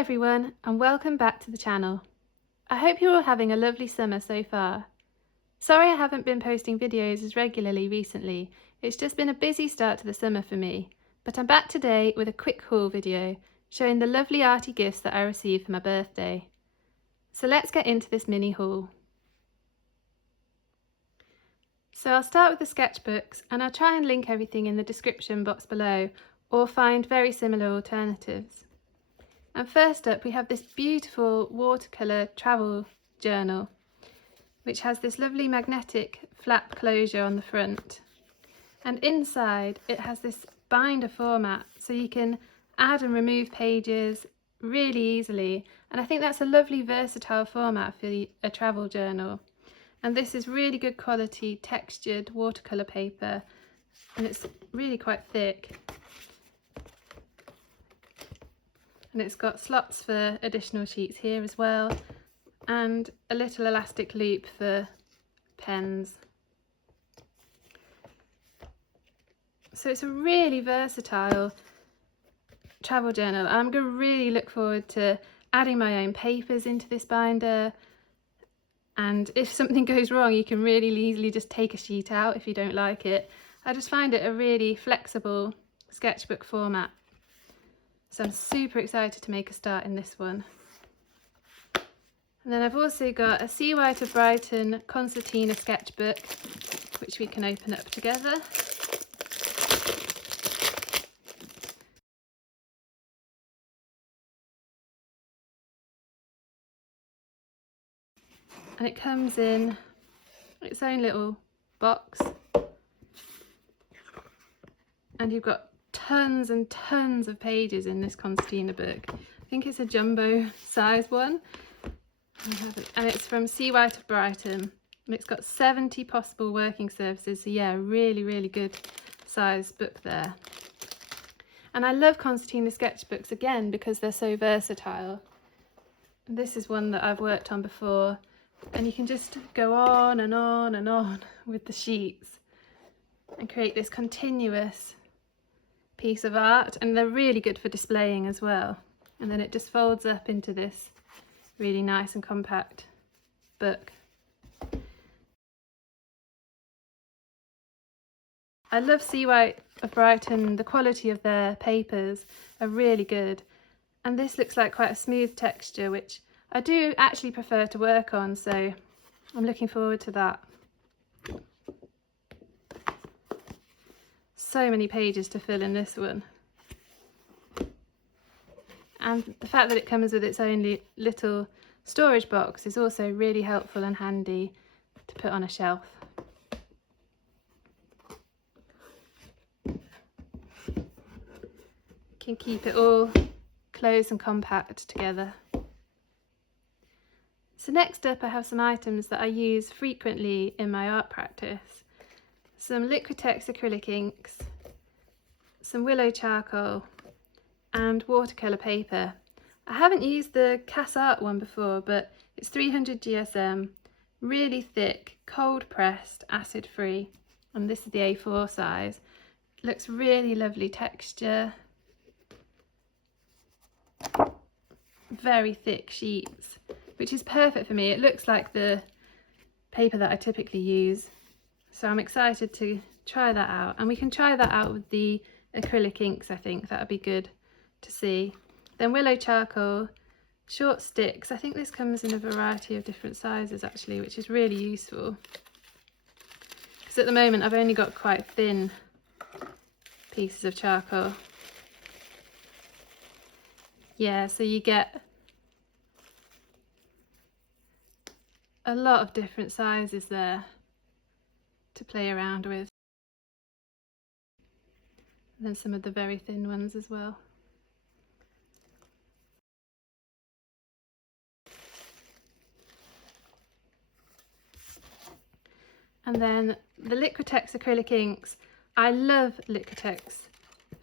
everyone, and welcome back to the channel. I hope you're all having a lovely summer so far. Sorry I haven't been posting videos as regularly recently, it's just been a busy start to the summer for me, but I'm back today with a quick haul video showing the lovely arty gifts that I received for my birthday. So let's get into this mini haul. So I'll start with the sketchbooks, and I'll try and link everything in the description box below or find very similar alternatives. And first up we have this beautiful watercolour travel journal, which has this lovely magnetic flap closure on the front. And inside it has this binder format, so you can add and remove pages really easily. And I think that's a lovely versatile format for a travel journal. And this is really good quality textured watercolour paper, and it's really quite thick. And it's got slots for additional sheets here as well, and a little elastic loop for pens. So it's a really versatile travel journal. I'm going to really look forward to adding my own papers into this binder, and if something goes wrong you can really easily just take a sheet out if you don't like it. I just find it a really flexible sketchbook format. So I'm super excited to make a start in this one. And then I've also got a Sea White of Brighton concertina sketchbook, which we can open up together. And it comes in its own little box. And you've got tons and tons of pages in this concertina book. I think it's a jumbo size one, and it's from Sea White of Brighton, and it's got 70 possible working surfaces, so yeah, really good size book there. And I love concertina sketchbooks again because they're so versatile. And this is one that I've worked on before, and you can just go on and on and on with the sheets and create this continuous piece of art, and they're really good for displaying as well. And then it just folds up into this really nice and compact book. I love Sea White of Brighton. The quality of their papers are really good, and this looks like quite a smooth texture, which I do actually prefer to work on, so I'm looking forward to that. So many pages to fill in this one, and the fact that it comes with its own little storage box is also really helpful and handy to put on a shelf. Can keep it all close and compact together. So next up I have some items that I use frequently in my art practice. Some Liquitex acrylic inks, some willow charcoal, and watercolour paper. I haven't used the Cas Art one before, but it's 300 GSM, really thick, cold pressed, acid free, and this is the A4 size. It looks really lovely texture, very thick sheets, which is perfect for me. It looks like the paper that I typically use. So I'm excited to try that out, and we can try that out with the acrylic inks. I think that would be good to see. Then willow charcoal, short sticks. I think this comes in a variety of different sizes actually, which is really useful, because at the moment I've only got quite thin pieces of charcoal. Yeah, so you get a lot of different sizes there to play around with, and then some of the very thin ones as well. And then the Liquitex acrylic inks. I love Liquitex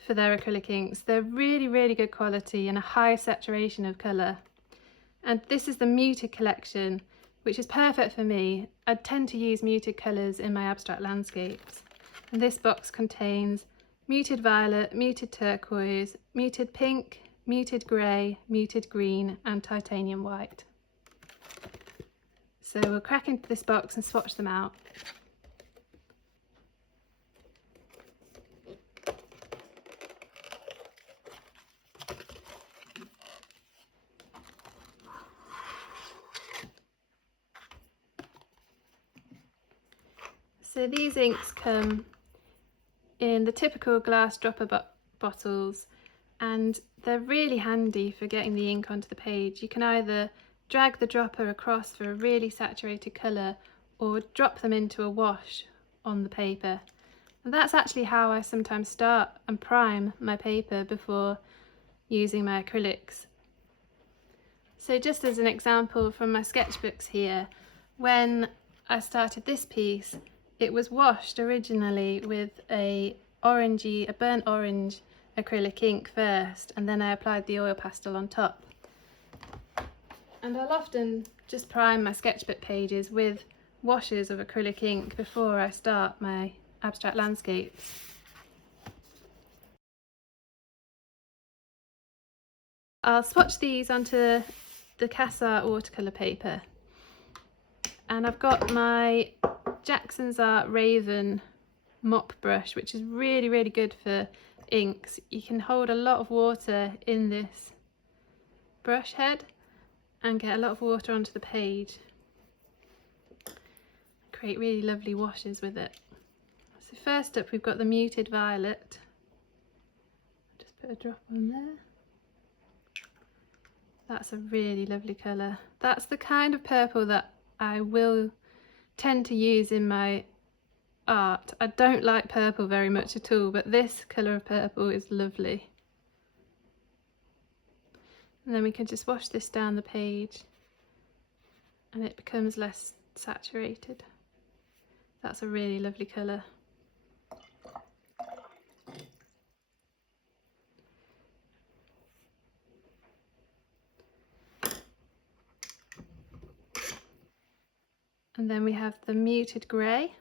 for their acrylic inks. They're really good quality and a high saturation of colour. And this is the muted collection, which is perfect for me. I tend to use muted colours in my abstract landscapes. And this box contains muted violet, muted turquoise, muted pink, muted grey, muted green and titanium white. So we'll crack into this box and swatch them out. So these inks come in the typical glass dropper bottles, and they're really handy for getting the ink onto the page. You can either drag the dropper across for a really saturated colour or drop them into a wash on the paper. And that's actually how I sometimes start and prime my paper before using my acrylics. So just as an example from my sketchbooks here, when I started this piece, it was washed originally with a burnt orange acrylic ink first, and then I applied the oil pastel on top. And I'll often just prime my sketchbook pages with washes of acrylic ink before I start my abstract landscapes. I'll swatch these onto the Cassart watercolour paper, and I've got my Jackson's Art Raven mop brush, which is really good for inks. You can hold a lot of water in this brush head and get a lot of water onto the page. Create really lovely washes with it. So first up we've got the muted violet. Just put a drop on there. That's a really lovely colour. That's the kind of purple that I will tend to use in my art. I don't like purple very much at all, but this colour of purple is lovely. And then we can just wash this down the page and it becomes less saturated. That's a really lovely colour. And then we have the muted grey,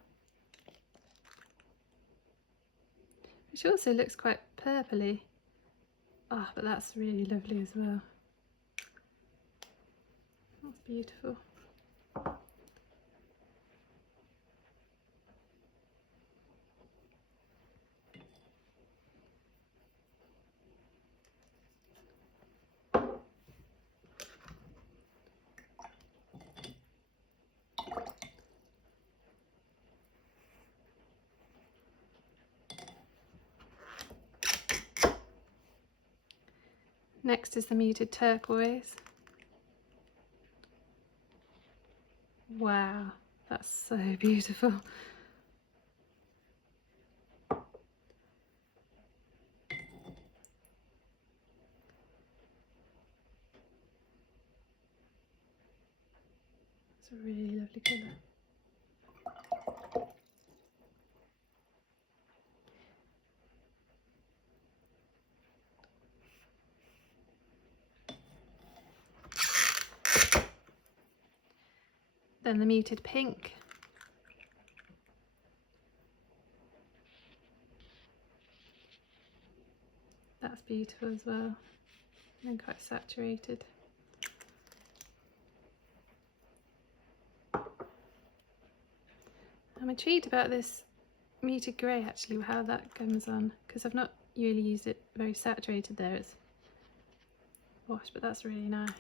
which also looks quite purpley. Ah, but that's really lovely as well. That's beautiful. Next is the muted turquoise. Wow, that's so beautiful. It's a really lovely colour. Then the muted pink. That's beautiful as well, and quite saturated. I'm intrigued about this muted grey actually, how that comes on, because I've not really used it very saturated there. It's washed, but that's really nice.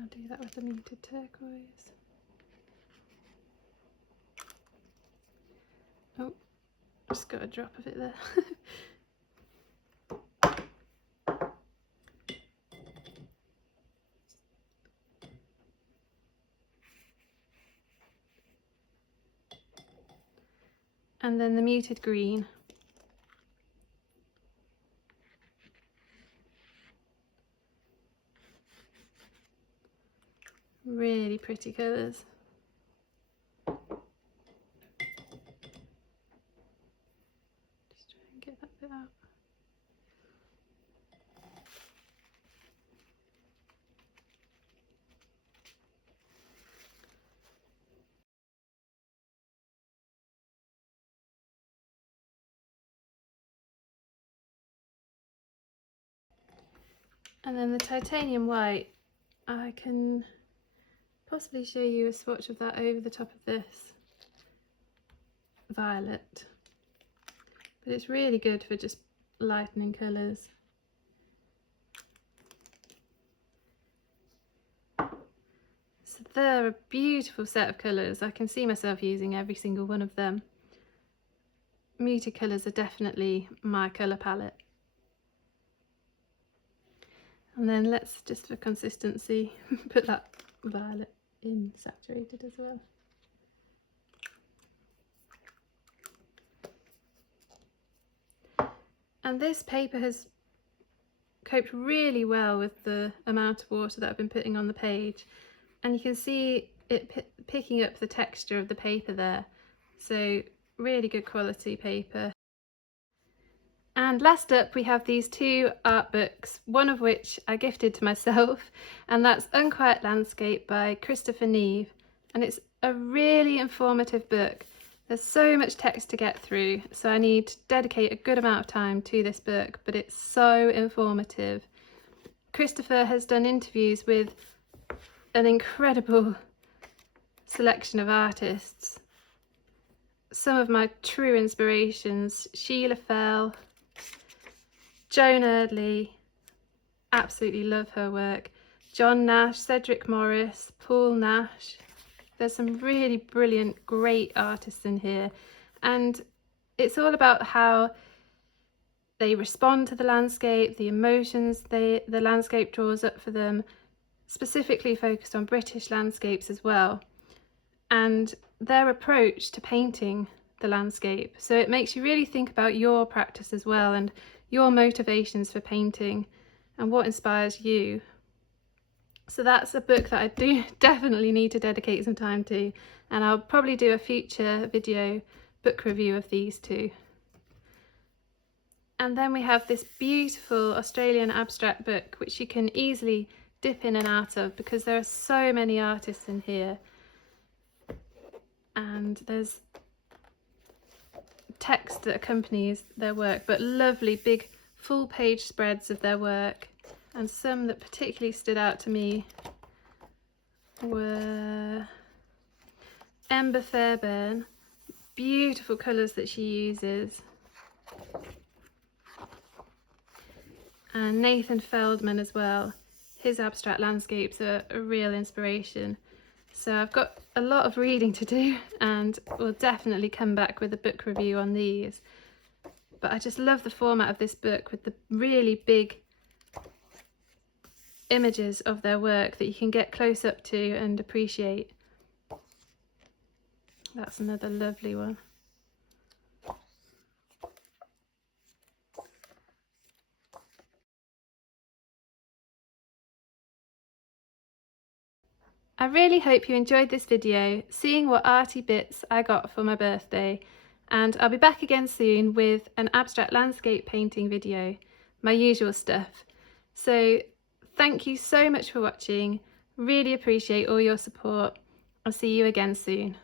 I'll do that with the muted turquoise. Oh, just got a drop of it there. And then the muted green. Really pretty colours. Just try and get that bit out. And then the titanium white, I can possibly show you a swatch of that over the top of this violet, but it's really good for just lightening colours. So they're a beautiful set of colours. I can see myself using every single one of them. Muted colours are definitely my colour palette. And then let's, just for consistency, put that violet in saturated as well. And this paper has coped really well with the amount of water that I've been putting on the page, and you can see it picking up the texture of the paper there. So really good quality paper. And last up we have these two art books, one of which I gifted to myself, and that's Unquiet Landscape by Christopher Neve. And it's a really informative book. There's so much text to get through, so I need to dedicate a good amount of time to this book, but it's so informative. Christopher has done interviews with an incredible selection of artists. Some of my true inspirations: Sheila Fell, Joan Erdley, absolutely love her work, John Nash, Cedric Morris, Paul Nash. There's some really brilliant, great artists in here, and it's all about how they respond to the landscape, the emotions the landscape draws up for them, specifically focused on British landscapes as well, and their approach to painting the landscape. So it makes you really think about your practice as well, and your motivations for painting, and what inspires you. So that's a book that I do definitely need to dedicate some time to, and I'll probably do a future video book review of these two. And then we have this beautiful Australian abstract book, which you can easily dip in and out of because there are so many artists in here, and there's text that accompanies their work, but lovely big full page spreads of their work. And some that particularly stood out to me were Ember Fairbairn, beautiful colours that she uses, and Nathan Feldman as well. His abstract landscapes are a real inspiration. So I've got a lot of reading to do, and we'll definitely come back with a book review on these. But I just love the format of this book with the really big images of their work that you can get close up to and appreciate. That's another lovely one. I really hope you enjoyed this video, seeing what arty bits I got for my birthday, and I'll be back again soon with an abstract landscape painting video, my usual stuff. So thank you so much for watching, really appreciate all your support. I'll see you again soon.